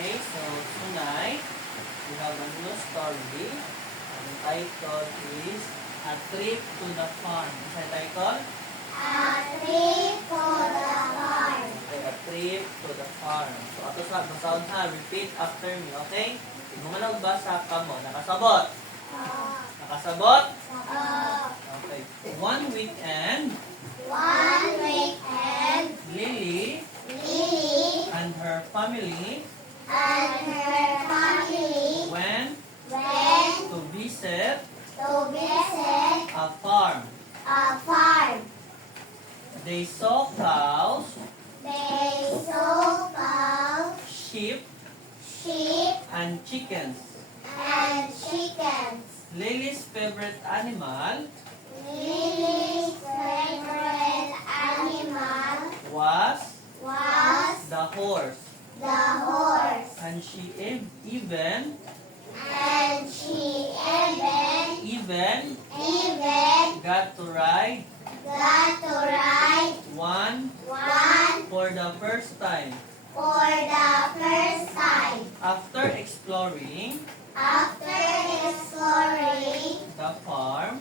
Okay, so tonight we have a new story. Ang title is A Trip to the Farm. Isa title? A trip to the farm. Okay, A Trip to the Farm. So ato sa basahon ha, repeat after me, okay? Kung mo nagbasa ka mo, nakasabot? Nakasabot? Okay. One weekend, One weekend, Lily Lily and her family and her family went went to visit to visit a farm. a farm. They saw cows, They saw cows, sheep, sheep, and chickens. and chickens. Lily's favorite animal Lily's favorite animal was was the horse, the horse, and she even and she even got to ride got to ride one one for the first time. for the first time. After exploring After exploring the farm,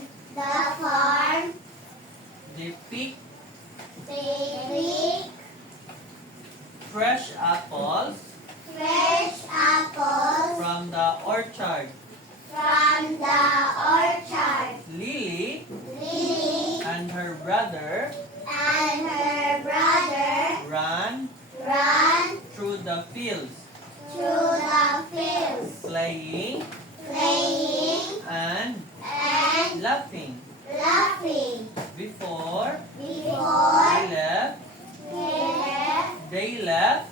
they picked they picked fresh apples fresh apples from the orchard. from the orchard. Lily Lily and her brother and her brother ran ran through the fields, through the fields, playing playing and and laughing. laughing. Before Before they left,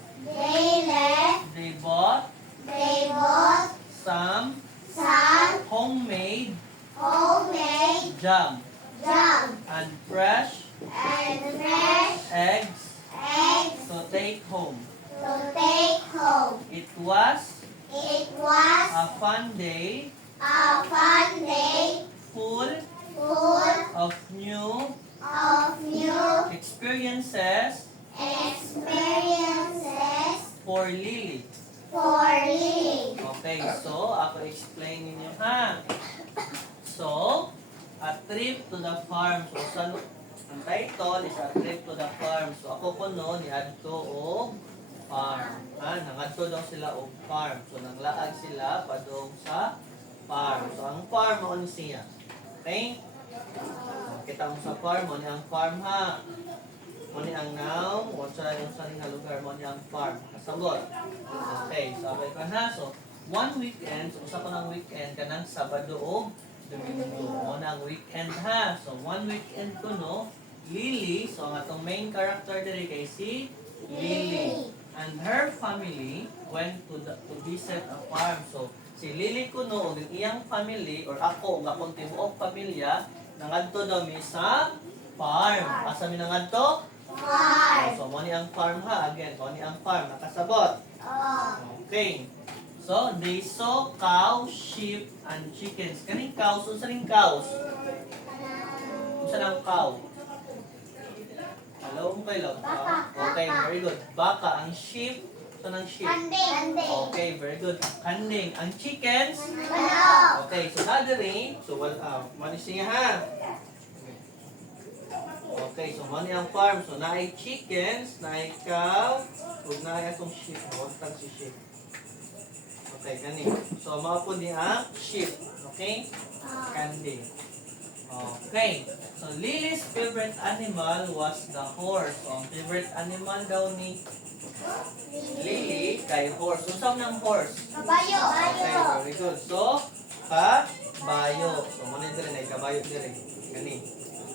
they bought they bought some some homemade homemade jam jam and fresh and fresh eggs eggs to take home. to take home. It was It was a fun day a fun day full full of new of new experiences experiences for Lily. for Lily. Okay, so ako explain ninyo ha. So, a trip to the farm. So, ang title is A Trip to the Farm. So, ako ko no, niadto og farm. Nangadto daw sila og farm. So, nanglaag sila padong sa farm. So, ang farm mo siya. Okay? Kita mo sa farm, mo ni ang farm ha. Mo ni ang noun, o sa yung nga lugar mo ni ang farm. Kasagot. Okay, so abay ko na. So, one weekend, so usa ko ng weekend, kanang Sabado o Domingo. Mo na ang weekend ha. So, one weekend ko no, Lily, so ang atong main character diri kay si Lily. And her family went to visit a farm. So, si Lily ko no, og iyang family, or ako, nga kung tibuok pamilya, nangadto daw mi sa farm. Asa mi nangadto? Farm. So, mo ni ang farm ha. Again, mo ni ang farm. Nakasabot. Okay. So, they saw cows, sheep, and chickens. Kaning cows, unsa ning cows? Unsa nang cow? Hello, okay lang. Baka. Okay, very good. Baka, ang sheep. Unsa nang sheep? Kanding. Okay, very good. Kanding. Ang chickens. Manok. Okay, so nadiri. So, manis niya ha. Okay, so mani ang farm. So, naay chickens, naay cow, ug naay atong sheep. Wagtag si sheep. Okay, gani. So, mao po ni ang sheep. Okay? Candy. Okay. So, Lily's favorite animal was the horse. So, ang favorite animal daw ni Lily kay horse. So, saan ng horse? Kabayo. Okay, very good. So, kabayo. So, mani dire na kabayo dire. Gani.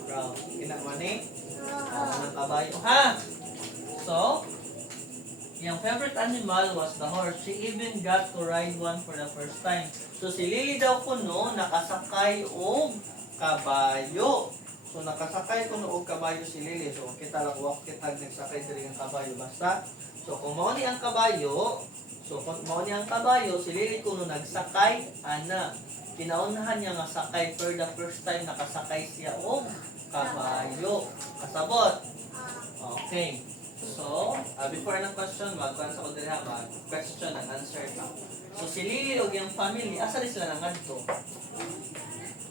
Brown. Kina mani. Ang kabayo. Ha? So, yung favorite animal was the horse. She even got to ride one for the first time. So, si Lily daw kuno nakasakay og kabayo. So, nakasakay kuno og kabayo si Lily. So, kita lang walk kita nagsakay diri ang kabayo basta. So, kung mao ni ang kabayo, si Lily kuno nagsakay ana. Kinaunahan niya nga sakay for the first time nakasakay siya og kabayo. Kasabot. Okay. So, before ng question, mag-answer ko din ha, mag-question and answer ka. So, si Lily o yung family, asa rin sila nangadto?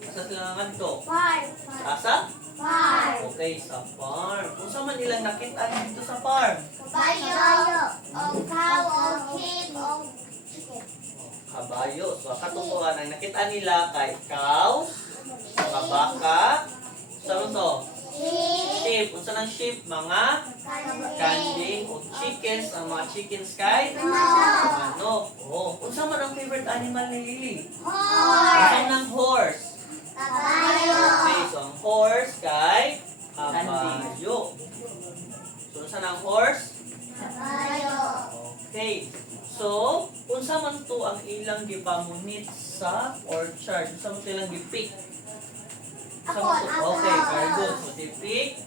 Asa sila nangadto? Farm. Asa? Farm. Okay, sa farm. Kung saan man nilang nakita dito sa farm? Kabayo. O cow. O sheep. O chicken. Kabayo. So, katutuan, ang nakita nila kay cow, mga baka, saan to? Sheep. Sheep. Kung saan ang sheep? Mga kanding o chickens. Ang mga chickens kay? Manok. Oh, kung saan man ang favorite animal ni Lily? Kung Horse. saan ang horse? Kabayo. Okay, so ang horse kay kabayo. So, saan ang horse? Kabayo. Okay. So, unsa man to ang ilang gipamunit sa orchard? Unsa man to ilang gipick? Unsa man to? Okay, very good. So, they pick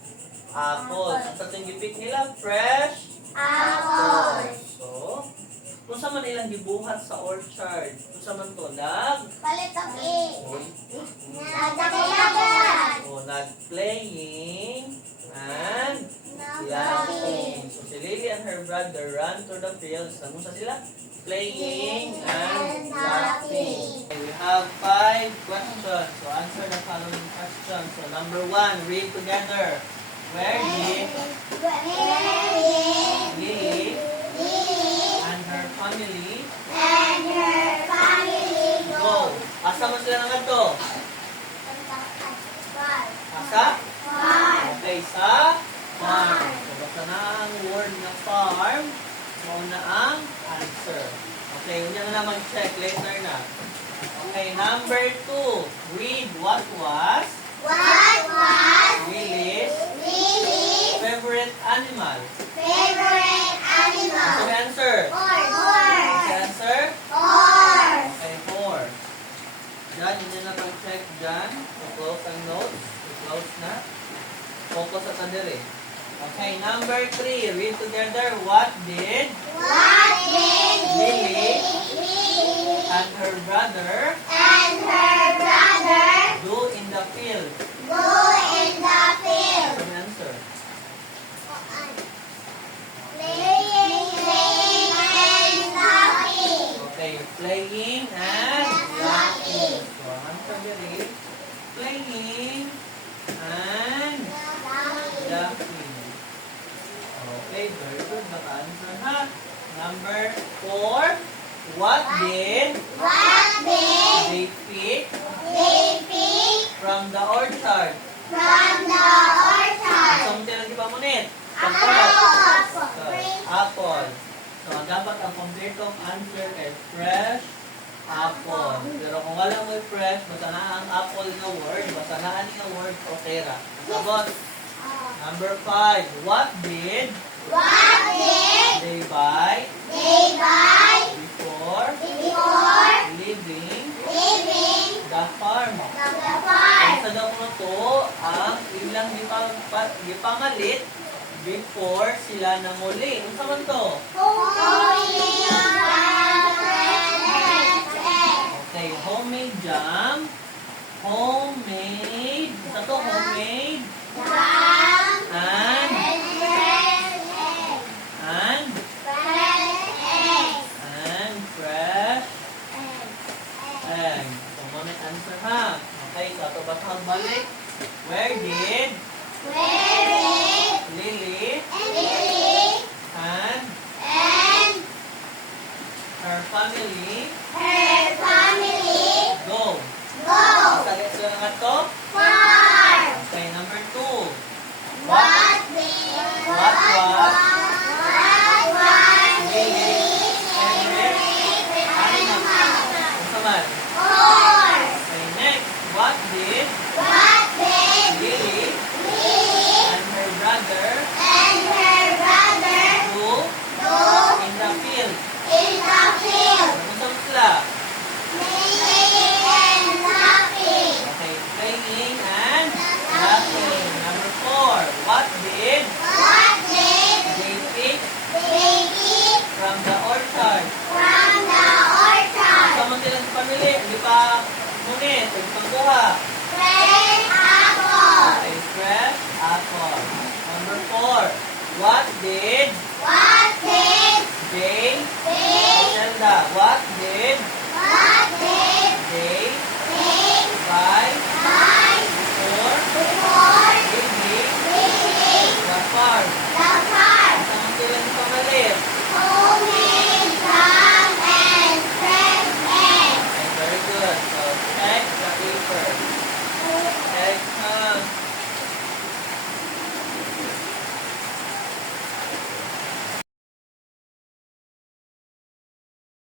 apple. Unsa to yung gipick nila? Fresh Apple. So, unsa man ilang gibuhat sa orchard? Unsa man to? Palit ang egg. Oy. Nagdagan. O, nag-playing and laughing. So, si Lily and her brother ran to the fields. Ano sa sila? Playing and laughing. Okay, we have 5 questions. So, answer the following questions. So, number 1, read together. Where did Lily and her family go? Asa mo sila nangadto? Asa? Okay, sa farm. So, basta na ang word na farm, mauna ang answer. Okay, huwag niya na mag-check. Later na. Okay, number 2. Read what was What was Lily's Lily's favorite animal. favorite Ano animal? yung answer? Ano Horse. yung answer? Horse. Okay, 4. Diyan, hindi na pag-check dyan. So, close ang notes. So, close na. Focus sa tadiri. Okay, number 3. Read together. What did What did Lily Lily and her brother and her brother do in the field? do in the field? Ano yung answer? Playing and laughing. Okay, playing and laughing. So, ang answer diri, playing and laughing. Okay, very good. Naka-answer ha. Number 4. What did What did they pick they pick from the orchard? from the orchard? Isang tinang di pa munit. Apple. Apple. So, dapat ang kompletong answer ay fresh apple. Pero kung wala mo fresh, basta na ang apple na word, basta na ang word, okay ra. Sabot. Number 5. What did What did they buy they buy before before leaving leaving the farm? the farm? Sa daw ko to ang ilang gipamalit before sila nanguli. Unsa man to? Okay, homemade jam, homemade, sa to homemade, and fresh egg. So, muna answer ha. Okay, so ito ba sa balik? Where did Lily and her family go? Salit sila nga to? Okay, number 2. What was